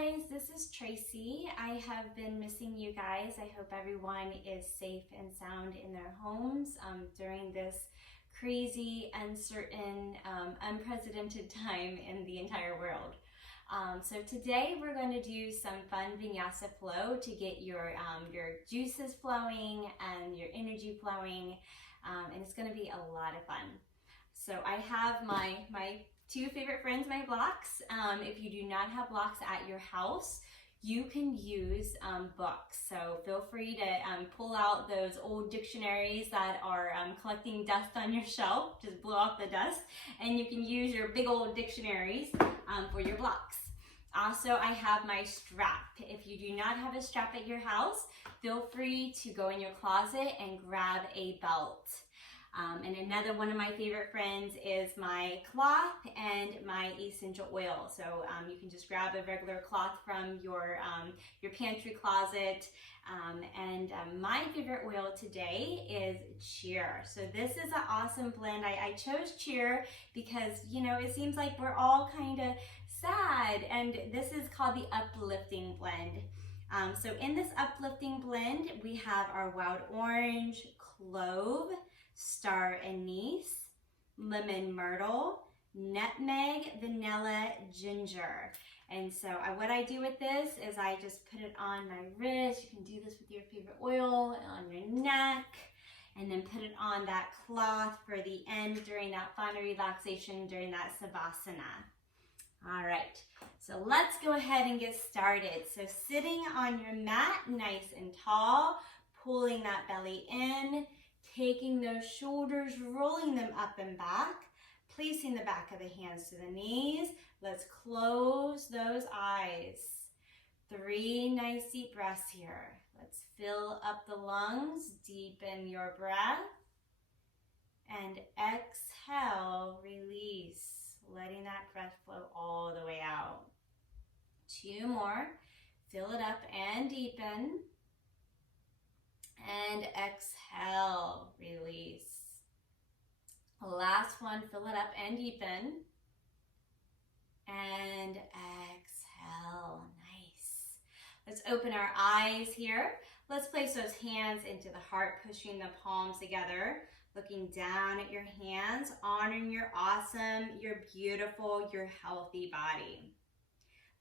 guys, this is Tracy. I have been missing you guys. I hope everyone is safe and sound in their homes during this crazy, uncertain, unprecedented time in the entire world. So today we're going to do some fun vinyasa flow to get your juices flowing and your energy flowing, and it's going to be a lot of fun. So I have my two favorite friends, my blocks. If you do not have blocks at your house, you can use books. So feel free to pull out those old dictionaries that are collecting dust on your shelf. Just blow off the dust, and you can use your big old dictionaries for your blocks. Also, I have my strap. If you do not have a strap at your house, feel free to go in your closet and grab a belt. And another one of my favorite friends is my cloth and my essential oil. So you can just grab a regular cloth from your pantry closet. And my favorite oil today is cheer. So this is an awesome blend. I chose cheer because, you know, it seems like we're all kind of sad, and this is called the uplifting blend. So in this uplifting blend, we have our wild orange, clove, star anise, lemon myrtle, nutmeg, vanilla, ginger. And so what I do with this is I just put it on my wrist. You can do this with your favorite oil, on your neck, and then put it on that cloth for the end during that final relaxation during that savasana. All right, so let's go ahead and get started. So sitting on your mat, nice and tall, pulling that belly in, taking those shoulders, rolling them up and back, placing the back of the hands to the knees. Let's close those eyes. 3 nice deep breaths here. Let's fill up the lungs, deepen your breath, and exhale, release, letting that breath flow all the way out. 2 more. Fill it up and deepen. And exhale, release. Last one, fill it up and deepen. And exhale, nice. Let's open our eyes here. Let's place those hands into the heart, pushing the palms together. Looking down at your hands, honoring your awesome, your beautiful, your healthy body.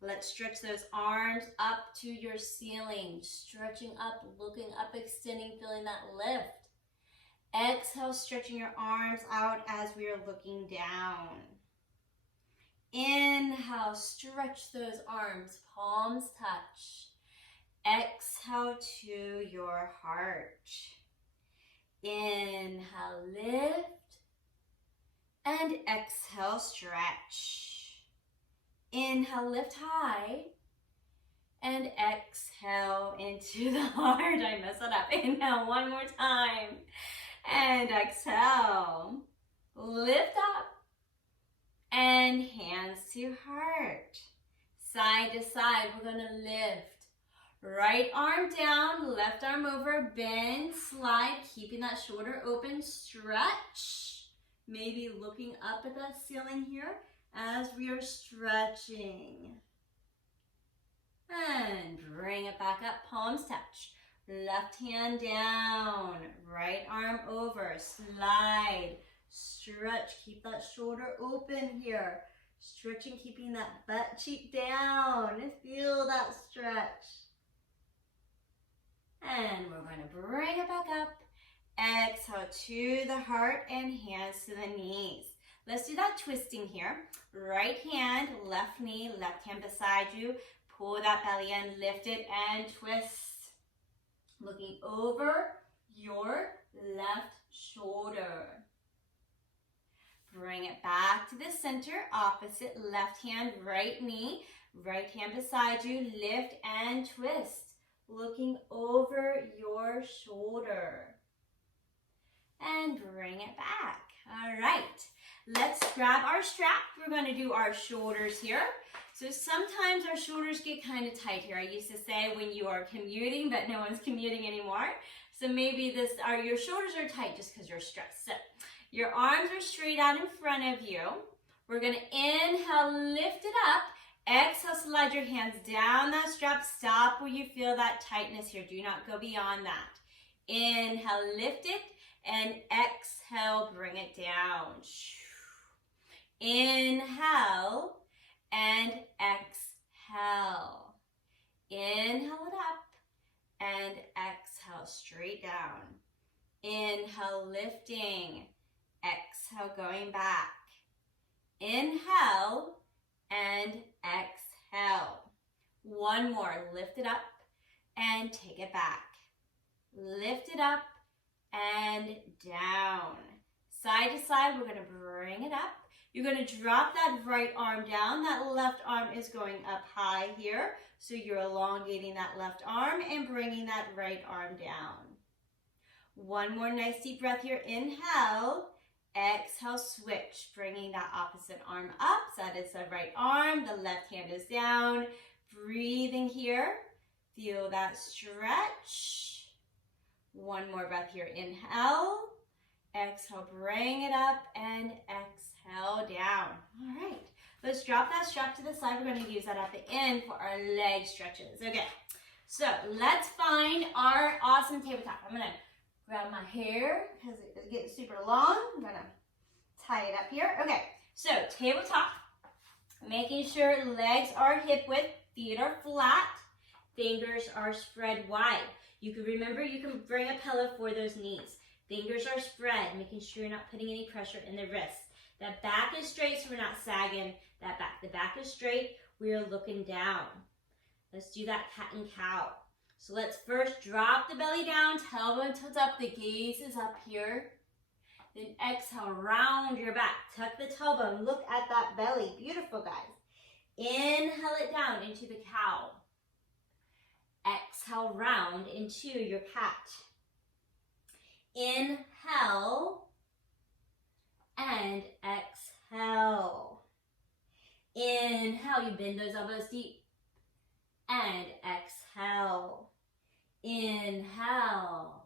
Let's stretch those arms up to your ceiling, stretching up, looking up, extending, feeling that lift. Exhale, stretching your arms out as we are looking down. Inhale, stretch those arms, palms touch. Exhale to your heart. Inhale, lift, and exhale, stretch. Inhale, lift high, and exhale into the heart. I messed it up. Inhale one more time, and exhale. Lift up, and hands to heart. Side to side, we're gonna lift. Right arm down, left arm over, bend, slide, keeping that shoulder open, stretch. Maybe looking up at that ceiling here as we are stretching. And bring it back up, palms touch. Left hand down, right arm over, slide, stretch, keep that shoulder open here. Stretching, keeping that butt cheek down. Feel that stretch. And we're going to bring it back up. Exhale to the heart and hands to the knees. Let's do that twisting here. Right hand, left knee, left hand beside you. Pull that belly in, lift it and twist. Looking over your left shoulder. Bring it back to the center, opposite left hand, right knee, right hand beside you, lift and twist. Looking over your shoulder. And bring it back. All right, let's grab our strap. We're going to do our shoulders here. So sometimes our shoulders get kind of tight here. I used to say when you are commuting, but no one's commuting anymore. So maybe your shoulders are tight just because you're stressed. So your arms are straight out in front of you. We're going to inhale, lift it up. Exhale, slide your hands down that strap. Stop where you feel that tightness here. Do not go beyond that. Inhale, lift it, and exhale, bring it down. Inhale, and exhale. Inhale it up, and exhale, straight down. Inhale, lifting. Exhale, going back. Inhale, and exhale. One more, lift it up and take it back. Lift it up and down. Side to side, we're gonna bring it up. You're gonna drop that right arm down. That left arm is going up high here. So you're elongating that left arm and bringing that right arm down. One more nice deep breath here. Inhale. Exhale, switch, bringing that opposite arm up. So that is the right arm, the left hand is down. Breathing here, feel that stretch. One more breath here, inhale. Exhale, bring it up and exhale down. All right, let's drop that strap to the side. We're gonna use that at the end for our leg stretches. Okay, so let's find our awesome tabletop. I'm gonna grab my hair because it's getting super long. I'm gonna tie it up here. Okay, so tabletop, making sure legs are hip width, feet are flat, fingers are spread wide. You can remember, you can bring a pillow for those knees. Fingers are spread, making sure you're not putting any pressure in the wrists. That back is straight, so we're not sagging that back. The back is straight, we're looking down. Let's do that cat and cow. So let's first drop the belly down, tailbone tilts up, the gaze is up here. Then exhale, round your back, tuck the tailbone, look at that belly. Beautiful, guys. Inhale it down into the cow. Exhale, round into your cat. Inhale and exhale. Inhale, you bend those elbows deep. And exhale. Inhale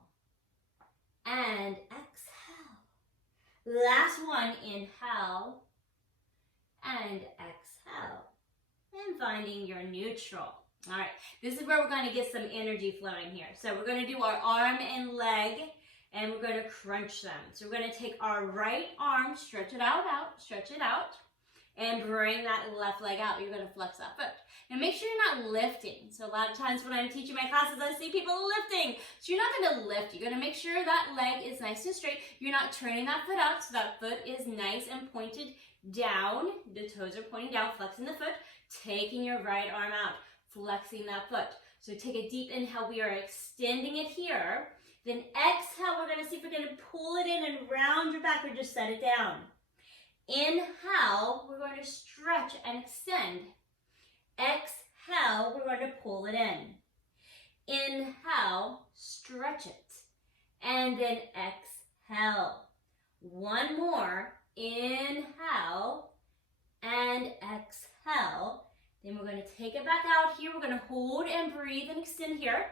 and exhale. Last one, inhale and exhale. And finding your neutral. All right, this is where we're going to get some energy flowing here. So we're going to do our arm and leg, and we're going to crunch them. So we're going to take our right arm, stretch it out, and bring that left leg out. You're going to flex that foot. Now make sure you're not lifting. So a lot of times when I'm teaching my classes, I see people lifting. So you're not going to lift. You're going to make sure that leg is nice and straight. You're not turning that foot out, so that foot is nice and pointed down. The toes are pointing down, flexing the foot, taking your right arm out, flexing that foot. So take a deep inhale. We are extending it here. Then exhale, we're going to see if we're going to pull it in and round your back or just set it down. Inhale, we're going to stretch and extend. Exhale, we're going to pull it in. Inhale, stretch it. And then exhale. One more. Inhale and exhale. Then we're going to take it back out here. We're going to hold and breathe and extend here.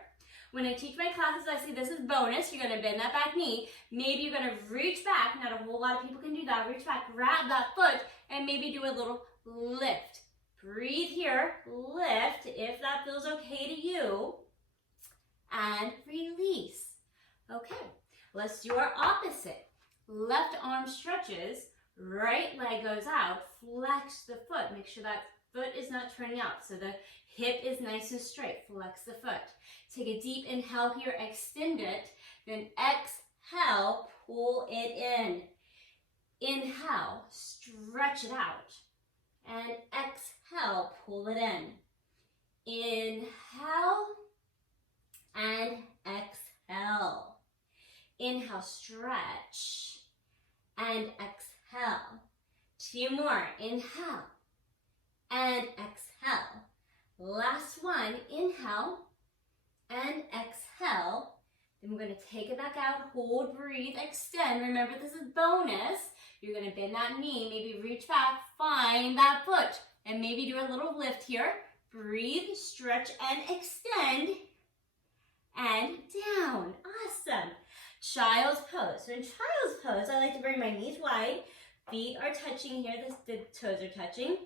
When I teach my classes, I say this is bonus. You're going to bend that back knee. Maybe you're going to reach back. Not a whole lot of people can do that. Reach back, grab that foot, and maybe do a little lift. Breathe here, lift if that feels okay to you, and release. Okay, let's do our opposite. Left arm stretches, right leg goes out, flex the foot. Make sure that foot is not turning out, so the hip is nice and straight. Flex the foot. Take a deep inhale here, extend it, then exhale, pull it in. Inhale, stretch it out, and exhale, pull it in. Inhale and exhale. Inhale, stretch and exhale. Two more. Inhale and exhale. Last one. Inhale and exhale. Then we're going to take it back out. Hold, breathe, extend. Remember, this is bonus. You're going to bend that knee, maybe reach back, find that foot, and maybe do a little lift here. Breathe, stretch, and extend, and down. Awesome. Child's pose. So in child's pose, I like to bring my knees wide. Feet are touching here. The toes are touching.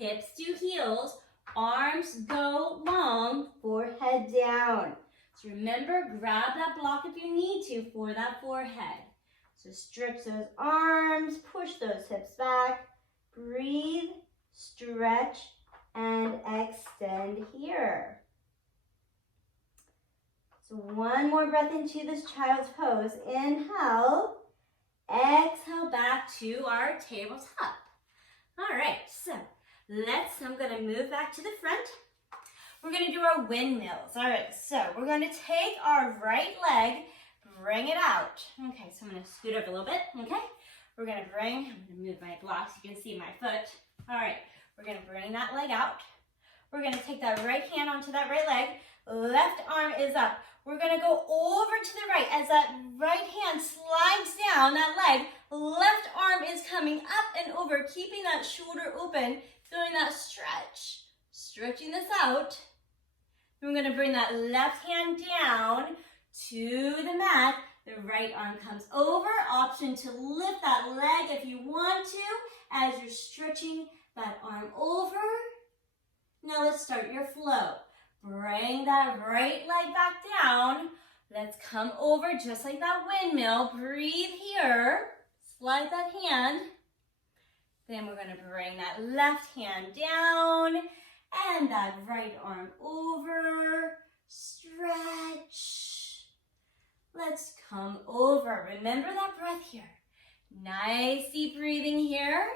hips to heels, arms go long, forehead down. So remember, grab that block if you need to for that forehead. So stretch those arms, push those hips back, breathe, stretch, and extend here. So one more breath into this child's pose. Inhale, exhale back to our tabletop. All right, so I'm gonna move back to the front. We're gonna do our windmills. All right, so we're gonna take our right leg, bring it out. Okay, so I'm gonna scoot up a little bit, okay? I'm gonna move my blocks, you can see my foot. All right, we're gonna bring that leg out. We're gonna take that right hand onto that right leg, left arm is up. We're gonna go over to the right as that right hand slides down that leg, left arm is coming up and over, keeping that shoulder open, feeling that stretch. Stretching this out. We're gonna bring that left hand down to the mat. The right arm comes over. Option to lift that leg if you want to as you're stretching that arm over. Now let's start your flow. Bring that right leg back down. Let's come over just like that windmill. Breathe here. Slide that hand. Then we're gonna bring that left hand down and that right arm over. Stretch. Let's come over. Remember that breath here. Nice deep breathing here.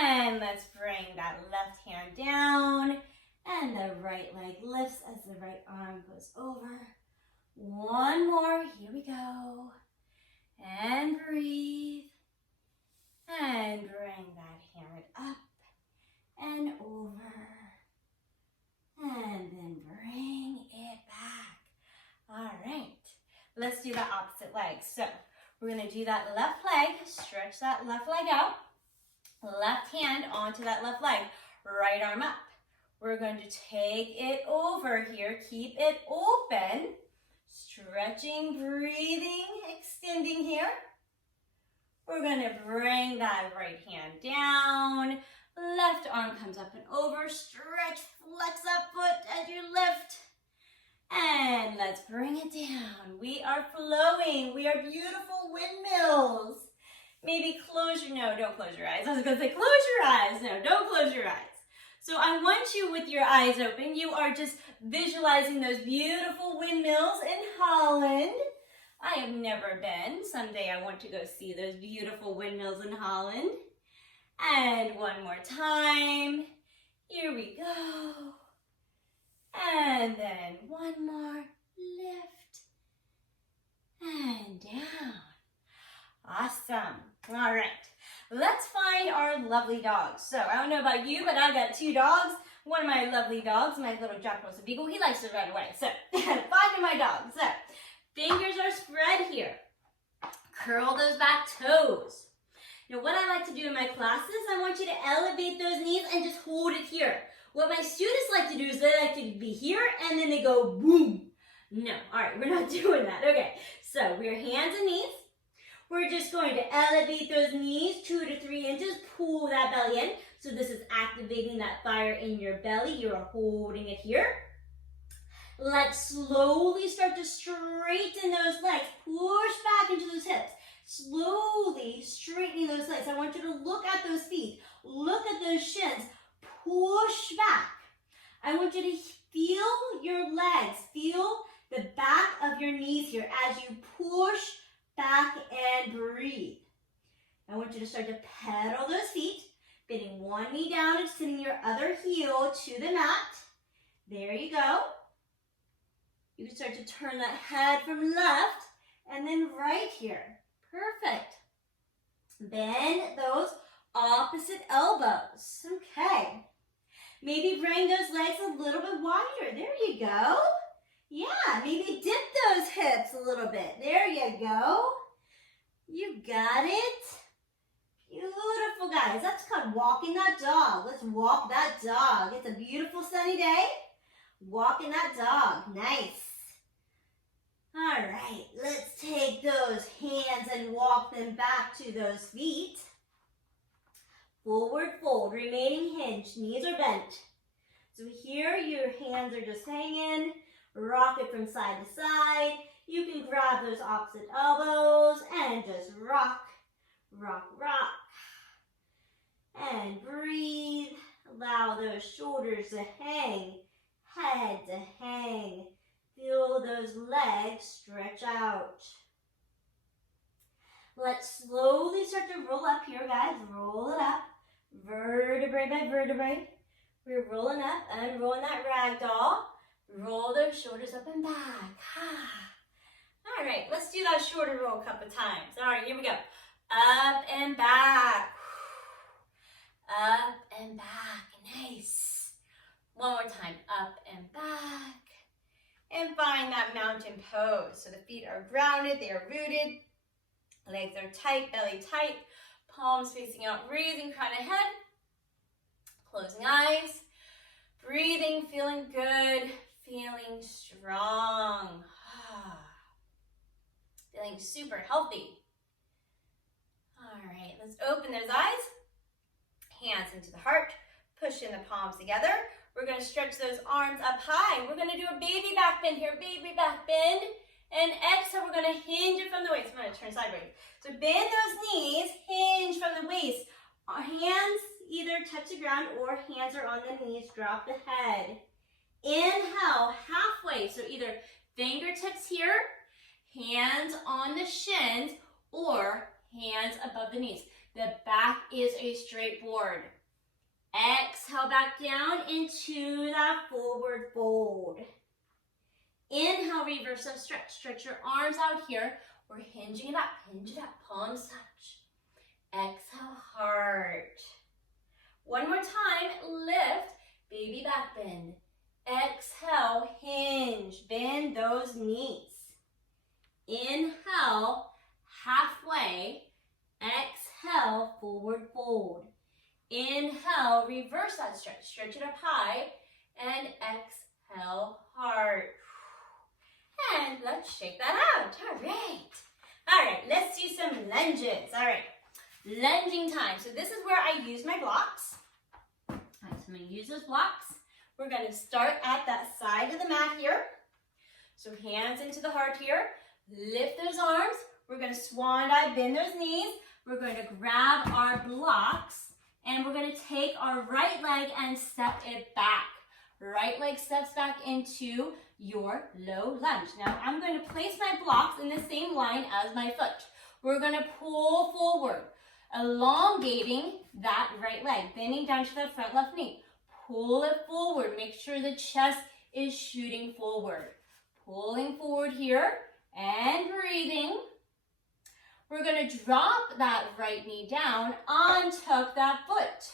And let's bring that left hand down and the right leg lifts as the right arm goes over. One more, here we go. And breathe. And bring that hand up and over. And then bring it back. All right, let's do the opposite leg. So we're gonna do that left leg, stretch that left leg out. Left hand onto that left leg, right arm up. We're going to take it over here, keep it open, stretching, breathing, extending here. We're going to bring that right hand down, left arm comes up and over, stretch, flex that foot as you lift. And let's bring it down. We are flowing, we are beautiful windmills. Maybe no, don't close your eyes. I was gonna say close your eyes. No, don't close your eyes. So I want you with your eyes open. You are just visualizing those beautiful windmills in Holland. I have never been. Someday I want to go see those beautiful windmills in Holland. And one more time. Here we go. And then one more. Lift. And down. Awesome. All right. Let's find our lovely dogs. So I don't know about you, but I've got two dogs. One of my lovely dogs, my little Jack Russell Beagle, he likes to run away. So finding my dog. So fingers are spread here. Curl those back toes. Now what I like to do in my classes, I want you to elevate those knees and just hold it here. What my students like to do is they like to be here and then they go boom. No, all right, we're not doing that. Okay, so we're hands and knees. We're just going to elevate those knees 2 to 3 inches, pull that belly in. So this is activating that fire in your belly. You're holding it here. Let's slowly start to straighten those legs. Push back into those hips. Slowly straightening those legs. I want you to look at those feet. Look at those shins. Push back. I want you to feel your legs. Feel the back of your knees here as you push back and breathe. I want you to start to pedal those feet, bending one knee down and sending your other heel to the mat. There you go. You can start to turn that head from left and then right here. Perfect. Bend those opposite elbows. Okay. Maybe bring those legs a little bit wider. There you go. Yeah, maybe dip those hips a little bit. There you go. You got it. Beautiful, guys. That's called walking that dog. Let's walk that dog. It's a beautiful sunny day. Walking that dog. Nice. All right, let's take those hands and walk them back to those feet. forward fold, remaining hinge, knees are bent. So here your hands are just hanging, rock it from side to side. You can grab those opposite elbows and just rock, rock, rock. And breathe. Allow those shoulders to hang, head to hang. Feel those legs stretch out. Let's slowly start to roll up here, guys. Roll it up, vertebrae by vertebrae. We're rolling up and rolling that rag doll. Roll those shoulders up and back. All right, let's do that shoulder roll a couple times. All right, here we go. Up and back. Up and back. Nice. One more time. Up and back. And find that mountain pose. So the feet are grounded, they are rooted. Legs are tight, belly tight. Palms facing out, raising crown of head. Closing eyes. Breathing, feeling good, feeling strong. Feeling super healthy. All right, let's open those eyes. Hands into the heart. Push in the palms together. We're going to stretch those arms up high. We're going to do a baby back bend here. Baby back bend. And exhale, we're going to hinge it from the waist. I'm going to turn sideways. So bend those knees, hinge from the waist. Our hands either touch the ground or hands are on the knees. Drop the head. Inhale, halfway. So either fingertips here, hands on the shins, or hands above the knees. The back is a straight board. Exhale back down into that forward fold. Inhale, reverse that stretch. Stretch your arms out here. We're hinging it up. Hinge it up. Palms touch. Exhale, heart. One more time. Lift. Baby back bend. Exhale, hinge. Bend those knees. Inhale, halfway. Exhale, forward fold. Inhale, reverse that stretch. Stretch it up high. And exhale, heart. And let's shake that out. All right. All right, let's do some lunges. All right, lunging time. So this is where I use my blocks. All right, so I'm going to use those blocks. We're going to start at that side of the mat here. So hands into the heart here. Lift those arms. We're going to swan dive, bend those knees. We're going to grab our blocks and we're going to take our right leg and step it back. Right leg steps back into your low lunge. Now I'm going to place my blocks in the same line as my foot. We're going to pull forward, elongating that right leg, bending down to that front left knee. Pull it forward. Make sure the chest is shooting forward. Pulling forward here and breathing. We're going to drop that right knee down, untuck that foot.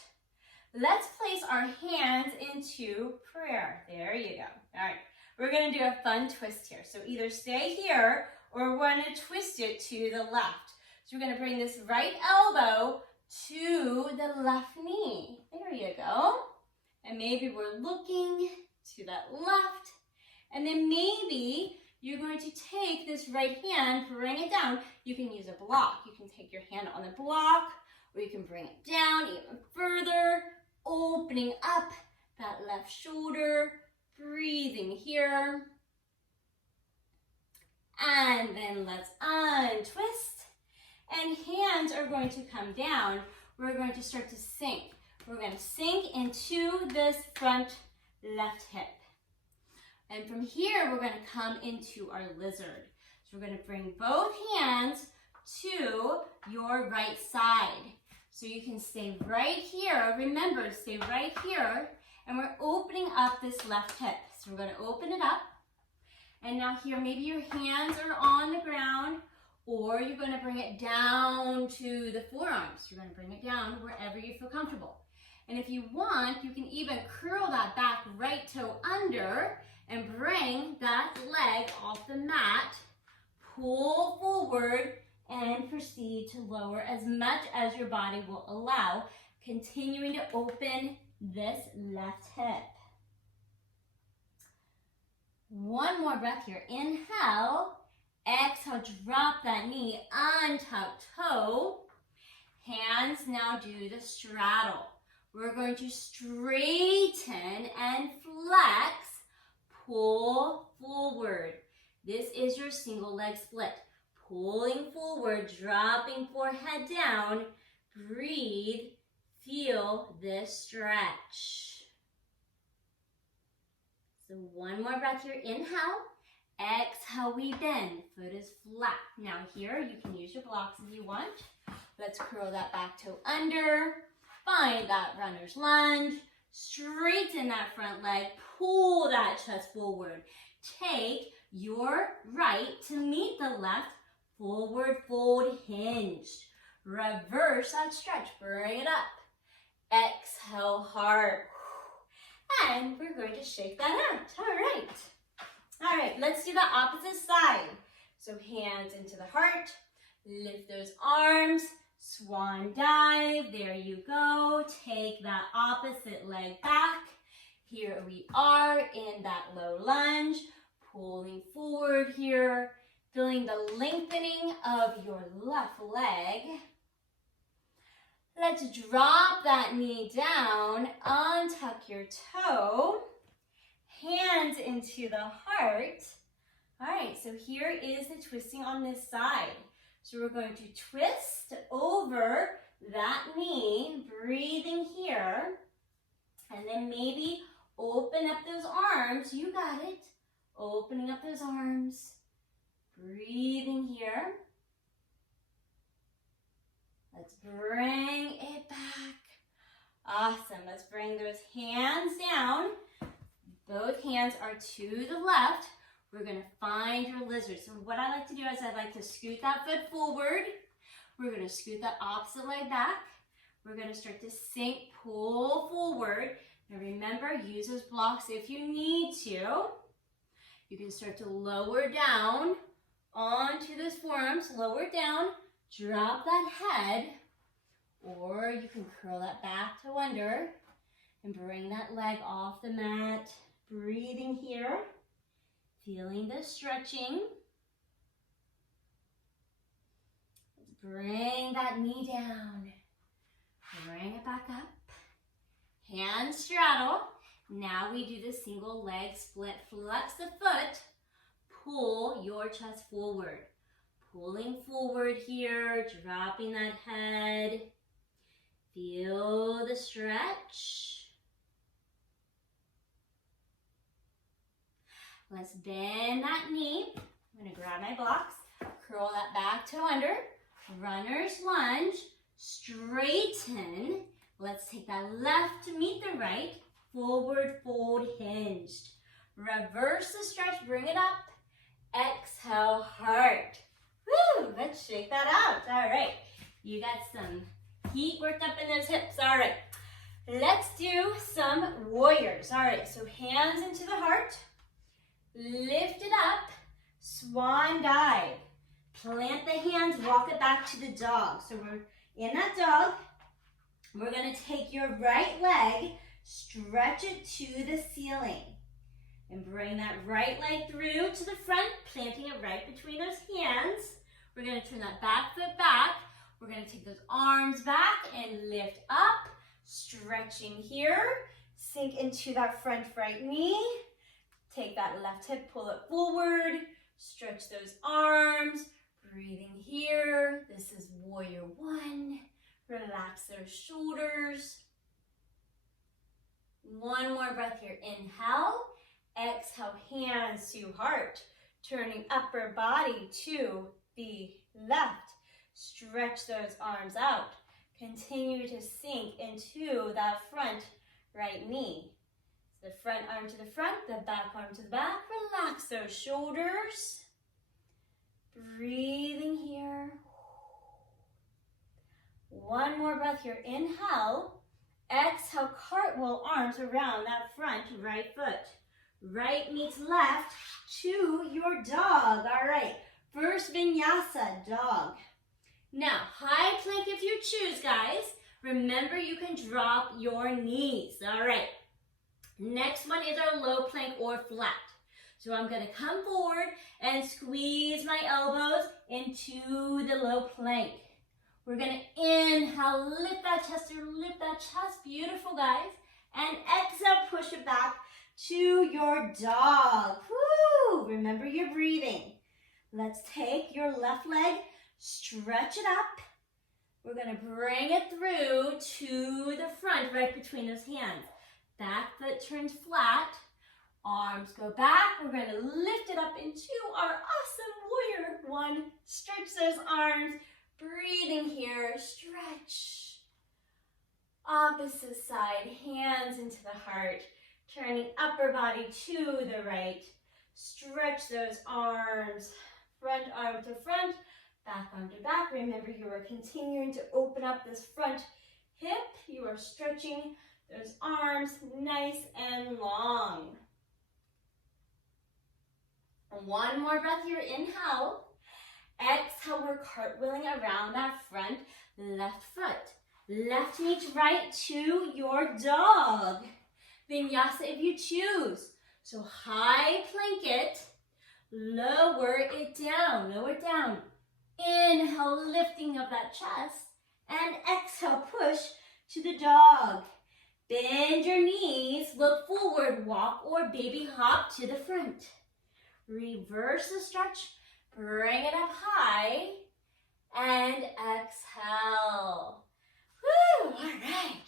Let's place our hands into prayer. There you go. All right. We're going to do a fun twist here. So either stay here or we're going to twist it to the left. So we're going to bring this right elbow to the left knee. There you go. And maybe we're looking to that left. And then maybe you're going to take this right hand, bring it down. You can use a block. You can take your hand on the block, or you can bring it down even further, opening up that left shoulder, breathing here. And then let's untwist. And hands are going to come down. We're going to start to sink. We're going to sink into this front left hip. And from here, we're going to come into our lizard. So we're going to bring both hands to your right side. So you can stay right here. Remember, stay right here. And we're opening up this left hip. So we're going to open it up. And now here, maybe your hands are on the ground, or you're going to bring it down to the forearms. You're going to bring it down wherever you feel comfortable. And if you want, you can even curl that back right toe under and bring that leg off the mat, pull forward, and proceed to lower as much as your body will allow, continuing to open this left hip. One more breath here. Inhale, exhale, drop that knee, untuck toe, Hands now do the straddle. We're going to straighten and flex, pull forward. This is your single leg split. Pulling forward, dropping forehead down. Breathe, feel this stretch. So one more breath here, inhale. Exhale, we bend. Foot is flat. Now here, you can use your blocks if you want. Let's curl that back toe under. Find that runner's lunge. Straighten that front leg. Pull that chest forward. Take your right to meet the left. Forward fold hinged. Reverse that stretch. Bring it up. Exhale hard. And we're going to shake that out. All right, let's do the opposite side. So hands into the heart. Lift those arms. Swan dive. There you go. Take that opposite leg back. Here we are in that low lunge. Pulling forward here. Feeling the lengthening of your left leg. Let's drop that knee down, untuck your toe, hands into the heart. All right, so here is the twisting on this side. So we're going to twist over that knee, breathing here, and then maybe open up those arms. You got it. Opening up those arms. Breathing here. Let's bring it back. Awesome. Let's bring those hands down. Both hands are to the left. We're going to find your lizard. So what I like to do is I like to scoot that foot forward. We're going to scoot that opposite leg back. We're going to start to sink, pull forward. Now remember, use those blocks if you need to. You can start to lower down onto those forearms, lower down, drop that head, or you can curl that back to under and bring that leg off the mat. Breathing here, feeling the stretching. Let's bring that knee down, bring it back up. Hands straddle. Now we do the single leg split. Flex the foot. Pull your chest forward. Pulling forward here, dropping that head. Feel the stretch. Let's bend that knee. I'm going to grab my blocks. Curl that back to under. Runner's lunge. Straighten. Let's take that left to meet the right. Forward fold hinged. Reverse the stretch, bring it up. Exhale, heart. Woo, let's shake that out. All right, you got some heat worked up in those hips. All right, let's do some warriors. All right, so hands into the heart. Lift it up, swan dive. Plant the hands, walk it back to the dog. So we're in that dog. We're gonna take your right leg, stretch it to the ceiling. And bring that right leg through to the front, planting it right between those hands. We're gonna turn that back foot back. We're gonna take those arms back and lift up, stretching here. Sink into that front right knee. Take that left hip, pull it forward. Stretch those arms, breathing here. This is warrior one. Relax those shoulders. One more breath here. Inhale. Exhale, hands to heart. Turning upper body to the left. Stretch those arms out. Continue to sink into that front right knee. The front arm to the front, the back arm to the back. Relax those shoulders. Breathing here. One more breath here. Inhale. Exhale, cartwheel arms around that front right foot. Right meets left to your dog. All right, first vinyasa, dog. Now, high plank if you choose, guys. Remember, you can drop your knees. All right, next one is our low plank or flat. So I'm gonna come forward and squeeze my elbows into the low plank. We're gonna inhale, lift that chest or lift that chest. Beautiful, guys. And exhale, push it back to your dog. Woo! Remember your breathing. Let's take your left leg, stretch it up. We're gonna bring it through to the front, right between those hands. Back foot turns flat. Arms go back. We're gonna lift it up into our awesome warrior one. Stretch those arms. Breathing here, stretch. Opposite side, hands into the heart. Turning upper body to the right. Stretch those arms. Front arm to front, back arm to back. Remember, you are continuing to open up this front hip. You are stretching those arms nice and long. One more breath here, inhale. Exhale, we're cartwheeling around that front left foot. Left knee to right to your dog. Vinyasa if you choose. So high plank it, lower it down, lower it down. Inhale, lifting of that chest, and exhale, push to the dog. Bend your knees, look forward, walk or baby hop to the front. Reverse the stretch, bring it up high, and exhale. Woo, all right.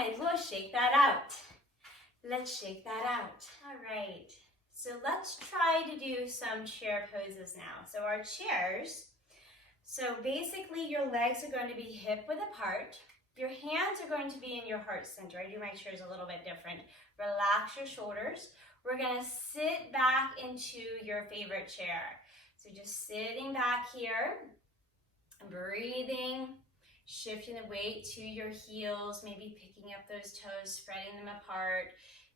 And we'll shake that out. Let's shake that out. All right. So let's try to do some chair poses now. So our chairs, so basically your legs are going to be hip width apart. Your hands are going to be in your heart center. I do my chairs a little bit different. Relax your shoulders. We're going to sit back into your favorite chair. So just sitting back here, breathing, shifting the weight to your heels, maybe picking up those toes, spreading them apart,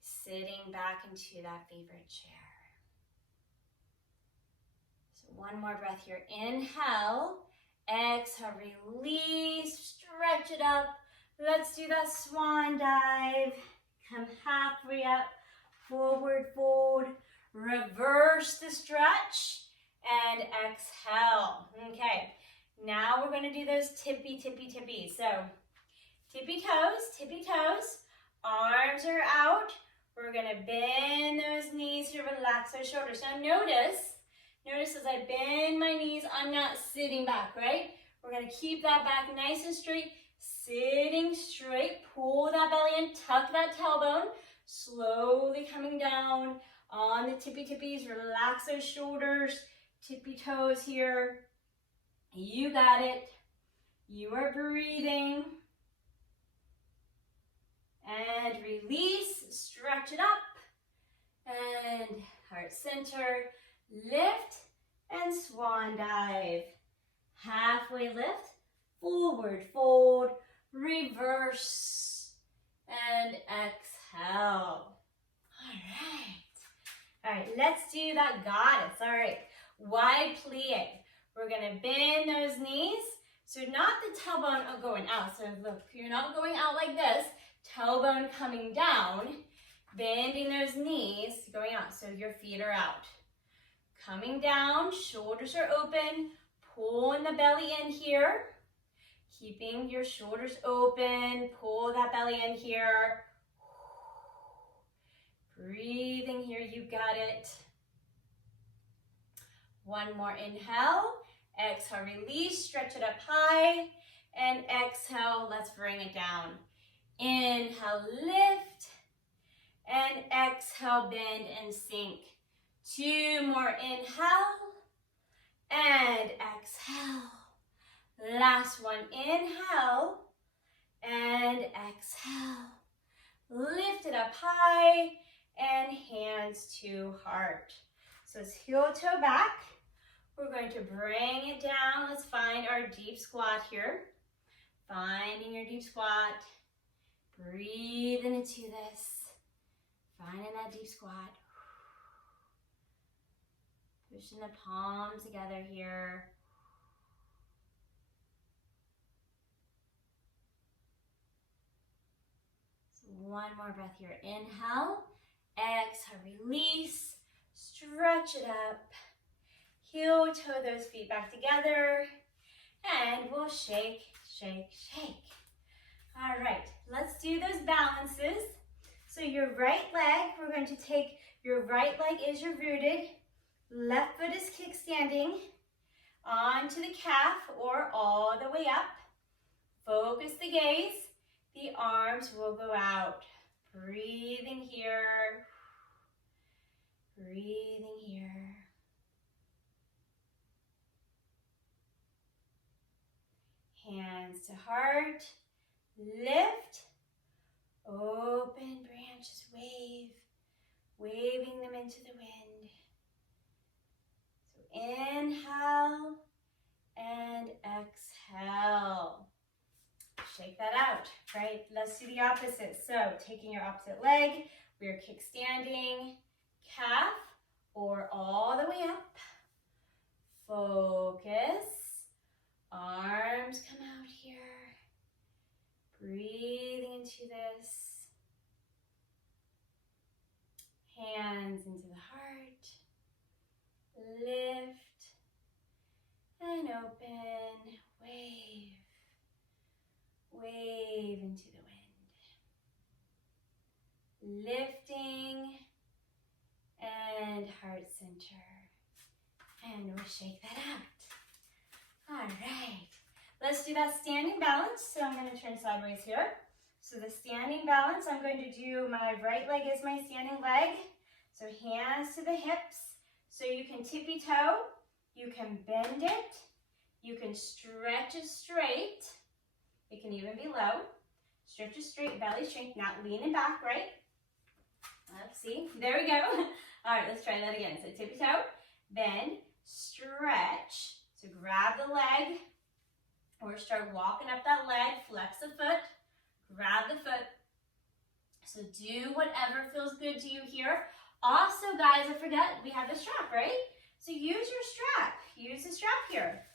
sitting back into that favorite chair. So one more breath here. Inhale, exhale, release, stretch it up. Let's do that swan dive. Come halfway up, forward fold, reverse the stretch, and exhale. Okay, now we're going to do those tippy. So tippy toes, arms are out. We're going to bend those knees to relax our shoulders. Now notice as I bend my knees, I'm not sitting back, right? We're going to keep that back nice and straight, sitting straight. Pull that belly in, tuck that tailbone, slowly coming down on the tippy tippies. Relax those shoulders, tippy toes here. You got it. You are breathing. And release, stretch it up. And heart center, lift and swan dive. Halfway lift, forward fold, reverse, and exhale. All right, let's do that goddess. All right, wide plie. We're gonna bend those knees. So not the tailbone going out. So look, you're not going out like this. Tailbone coming down, bending those knees, going out. So your feet are out. Coming down, shoulders are open, pulling the belly in here. Keeping your shoulders open, pull that belly in here. Breathing here, you got it. One more inhale. Exhale, release, stretch it up high. And exhale, let's bring it down. Inhale, lift. And exhale, bend and sink. Two more, inhale. And exhale. Last one, inhale. And exhale. Lift it up high. And hands to heart. So it's heel toe back. We're going to bring it down. Let's find our deep squat here. Finding your deep squat. Breathing into this. Finding that deep squat. Pushing the palms together here. So one more breath here. Inhale. Exhale, release. Stretch it up. Heel toe those feet back together. And we'll shake, shake, shake. All right, let's do those balances. So your right leg, we're going to take your right leg as you're rooted, left foot is kickstanding onto the calf or all the way up. Focus the gaze, the arms will go out. Breathing here, breathing here. Hands to heart, lift, open branches, wave, waving them into the wind. So inhale and exhale. Shake that out, right? Let's do the opposite. So taking your opposite leg, we're kickstanding, calf, or all the way up. Focus. Arms come out here. Breathing into this. Hands into the heart. Lift and open. Wave. Wave into the wind. Lifting and heart center. And we'll shake that out. All right, let's do that standing balance. So I'm going to turn sideways here. So the standing balance, I'm going to do my right leg is my standing leg. So hands to the hips. So you can tippy toe, you can bend it, you can stretch it straight. It can even be low. Stretch it straight, belly strength, not leaning back, right? Let's see, there we go. All right, let's try that again. So tippy toe, bend, stretch. So grab the leg, or start walking up that leg, flex the foot, grab the foot. So do whatever feels good to you here. Also, guys, I forgot, we have the strap, right? So use your strap. Use the strap here.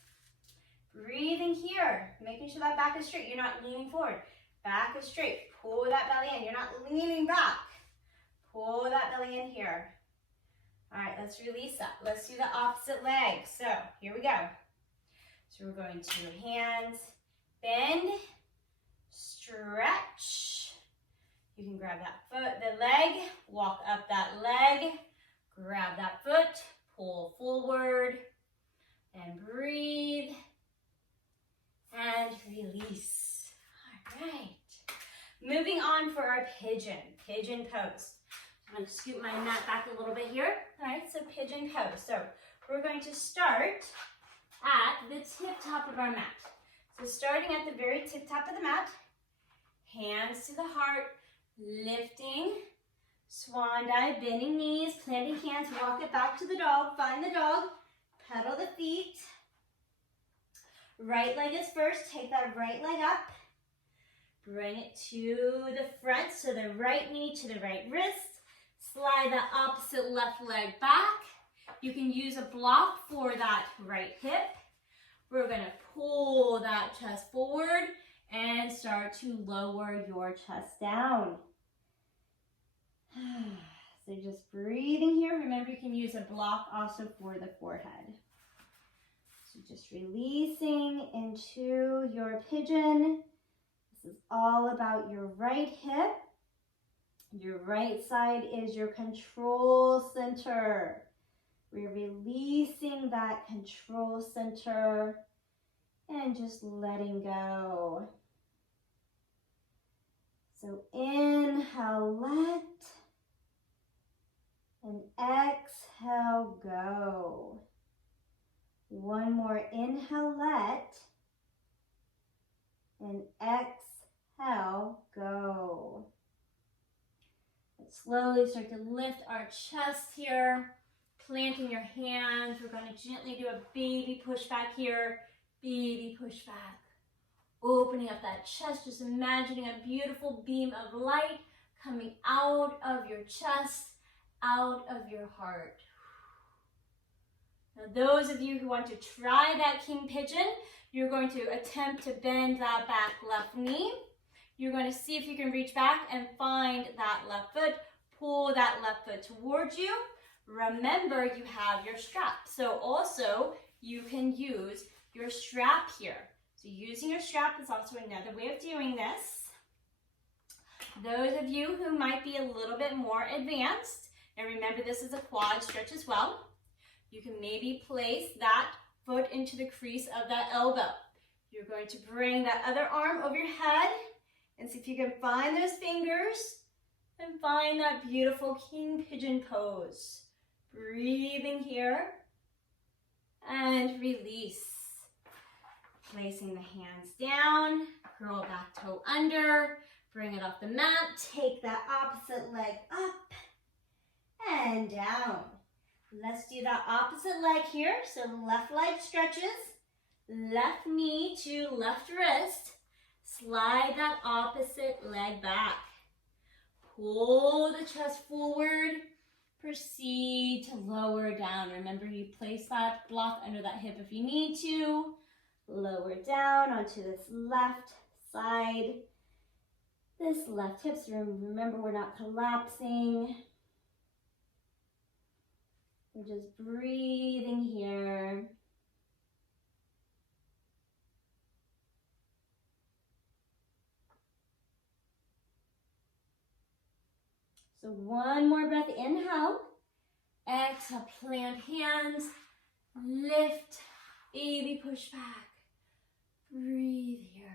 Breathing here, making sure that back is straight. You're not leaning forward. Back is straight. Pull that belly in. You're not leaning back. Pull that belly in here. All right, let's release that. Let's do the opposite leg. So here we go. So we're going to hands, bend, stretch. You can grab that foot, the leg, walk up that leg, grab that foot, pull forward, and breathe, and release. All right. Moving on for our pigeon pose. I'm going to scoot my mat back a little bit here. All right, so pigeon pose. So we're going to start at the tip top of our mat. So starting at the very tip top of the mat, hands to the heart, lifting, swan dive, bending knees, planting hands, walk it back to the dog, find the dog, pedal the feet. Right leg is first, take that right leg up, bring it to the front, so the right knee to the right wrist. Slide that opposite left leg back. You can use a block for that right hip. We're going to pull that chest forward and start to lower your chest down. So just breathing here. Remember, you can use a block also for the forehead. So just releasing into your pigeon. This is all about your right hip. Your right side is your control center. We're releasing that control center and just letting go. So inhale, let, and exhale, go. One more inhale, let, and exhale, go. Slowly start to lift our chest here, planting your hands. We're going to gently do a baby push back here, baby push back. Opening up that chest, just imagining a beautiful beam of light coming out of your chest, out of your heart. Now those of you who want to try that king pigeon, you're going to attempt to bend that back left knee. You're going to see if you can reach back and find that left foot. Pull that left foot towards you. Remember, you have your strap. So also, you can use your strap here. So using your strap is also another way of doing this. Those of you who might be a little bit more advanced, and remember this is a quad stretch as well, you can maybe place that foot into the crease of that elbow. You're going to bring that other arm over your head and see if you can find those fingers and find that beautiful king pigeon pose. Breathing here and release. Placing the hands down, curl back toe under, bring it off the mat, take that opposite leg up and down. Let's do that opposite leg here. So left leg stretches, left knee to left wrist, slide that opposite leg back. Pull the chest forward, proceed to lower down. Remember, you place that block under that hip if you need to. Lower down onto this left side. This left hip, so remember we're not collapsing. We're just breathing here. So one more breath, inhale. Exhale, plant hands, lift, baby push back. Breathe here.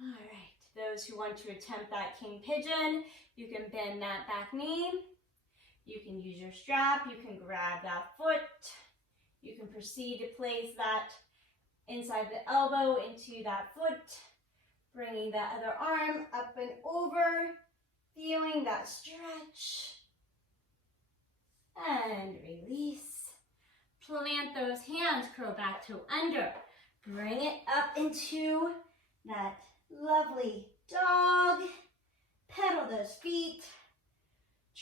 All right, those who want to attempt that king pigeon, you can bend that back knee. You can use your strap, you can grab that foot. You can proceed to place that inside the elbow into that foot, bringing that other arm up and over, feeling that stretch, and release. Plant those hands, curl back toe under. Bring it up into that lovely dog. Pedal those feet.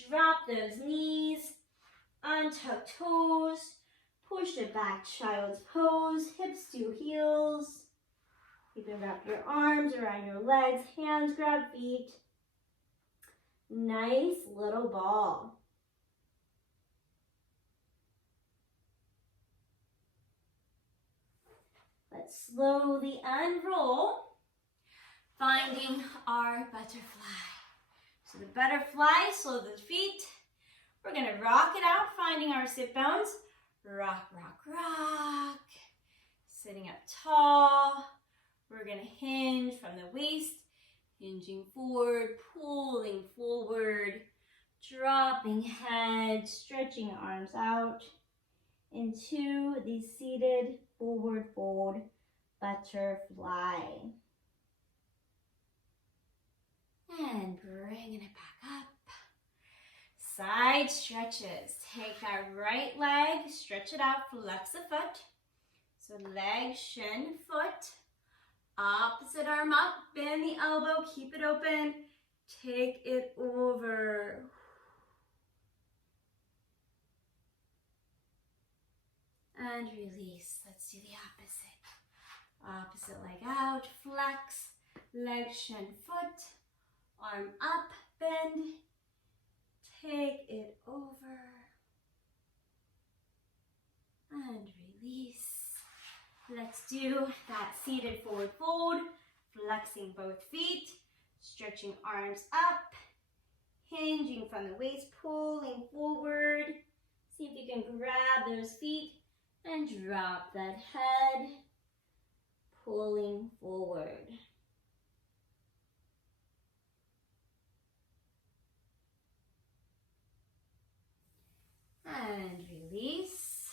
Drop those knees. Untuck toes. Push it back, child's pose. Hips to heels. You can wrap your arms around your legs. Hands grab feet. Nice little ball. Let's slowly unroll, finding our butterfly. So the butterfly, slow the feet. We're gonna rock it out, finding our sit bones. Rock, rock, rock. Sitting up tall. We're gonna hinge from the waist, hinging forward, pulling forward, dropping head, stretching arms out into the seated forward fold butterfly. And bringing it back up. Side stretches. Take that right leg, stretch it out, flex the foot. So leg, shin, foot. Opposite arm up, bend the elbow, keep it open. Take it over. And release. Let's do the opposite. Opposite leg out, flex, leg, shin, foot, arm up, bend, take it over, and release. Let's do that seated forward fold, flexing both feet, stretching arms up, hinging from the waist, pulling forward. See if you can grab those feet and drop that head, pulling forward. And release.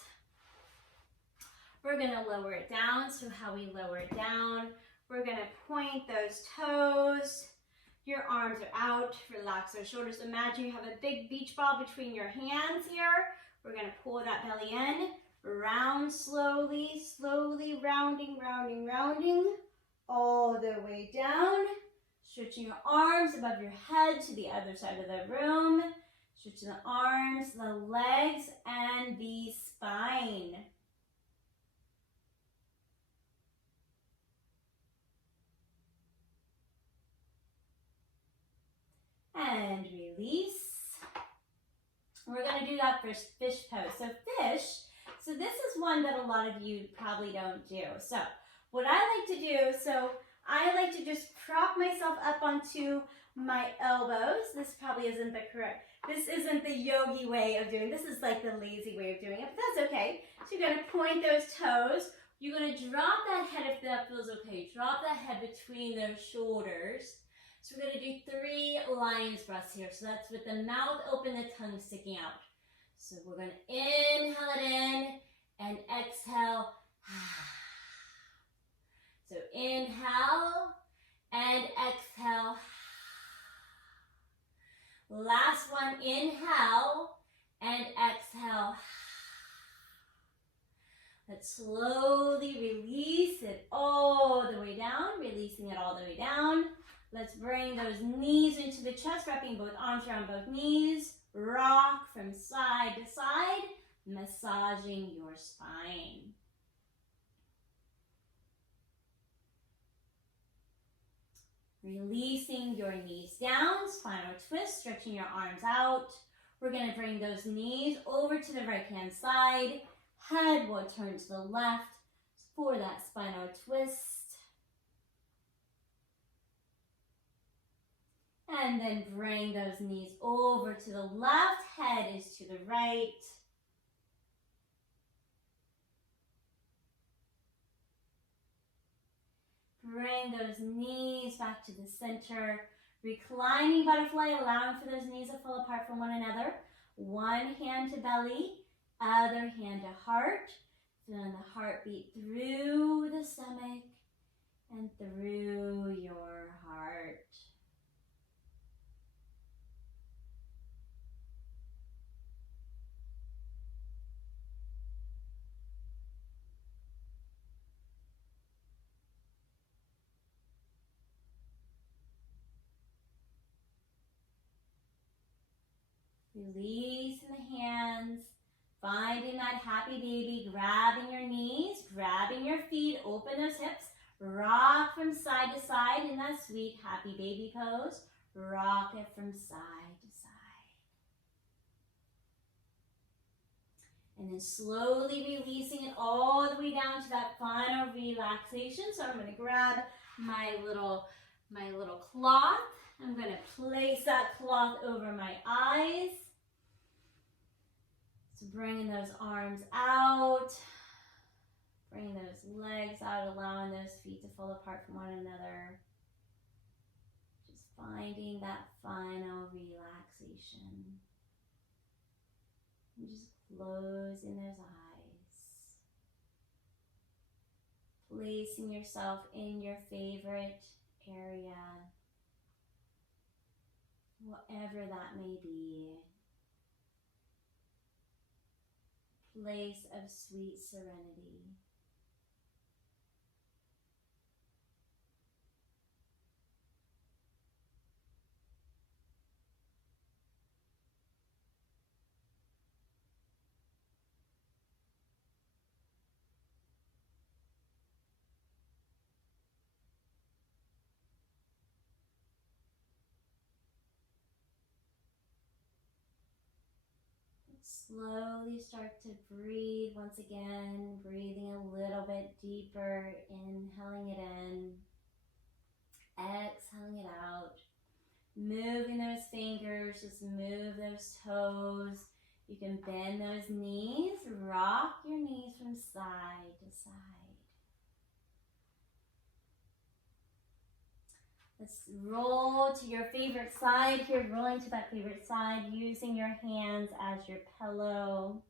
We're gonna lower it down. So how we lower it down, we're gonna point those toes. Your arms are out, relax those shoulders. Imagine you have a big beach ball between your hands here. We're gonna pull that belly in. Round slowly, slowly, rounding, rounding, rounding, all the way down. Stretching your arms above your head to the other side of the room. Stretching the arms, the legs, and the spine. And release. We're we're going to do that for fish pose. So fish, so this is one that a lot of you probably don't do. So what I like to do, so I like to just prop myself up onto my elbows. This probably isn't the correct, this isn't the yogi way of doing, this is like the lazy way of doing it, but that's okay. So you're going to point those toes. You're going to drop that head if that feels okay. Drop that head between those shoulders. So we're going to do 3 lion's breaths here. So that's with the mouth open, the tongue sticking out. So we're going to inhale it in and exhale. So inhale and exhale. Last one, inhale and exhale. Let's slowly release it all the way down, releasing it all the way down. Let's bring those knees into the chest, wrapping both arms around both knees. Rock from side to side, massaging your spine. Releasing your knees down, spinal twist, stretching your arms out. We're going to bring those knees over to the right-hand side. Head will turn to the left for that spinal twist. And then bring those knees over to the left. Head is to the right. Bring those knees back to the center. Reclining butterfly, allowing for those knees to fall apart from one another. One hand to belly, other hand to heart. Feeling the heartbeat through the stomach and through your heart. Releasing the hands, finding that happy baby, grabbing your knees, grabbing your feet, open those hips, rock from side to side in that sweet happy baby pose. Rock it from side to side. And then slowly releasing it all the way down to that final relaxation. So I'm going to grab my little cloth. I'm going to place that cloth over my eyes. So bringing those arms out, bringing those legs out, allowing those feet to fall apart from one another. Just finding that final relaxation. And just closing those eyes. Placing yourself in your favorite area, whatever that may be. Place of sweet serenity. Slowly start to breathe once again, breathing a little bit deeper, inhaling it in, exhaling it out, moving those fingers, just move those toes. You can bend those knees, rock your knees from side to side. Let's roll to your favorite side here, rolling to that favorite side, using your hands as your pillow.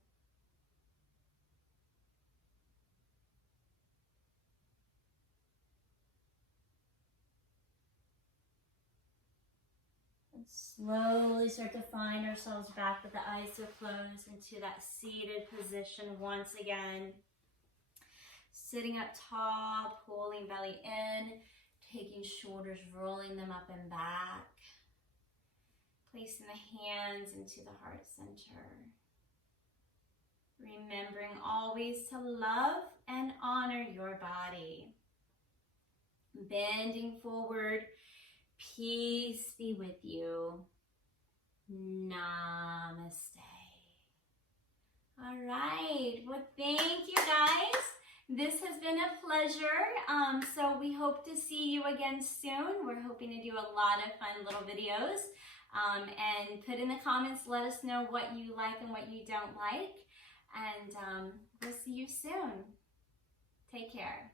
Let's slowly start to find ourselves back with the eyes still closed into that seated position once again. Sitting up tall, pulling belly in. Taking shoulders, rolling them up and back. Placing the hands into the heart center. Remembering always to love and honor your body. Bending forward. Peace be with you. Namaste. All right. Well, thank you guys. This has been a pleasure. So we hope to see you again soon. We're hoping to do a lot of fun little videos. And put in the comments, let us know what you like and what you don't like. And we'll see you soon. Take care.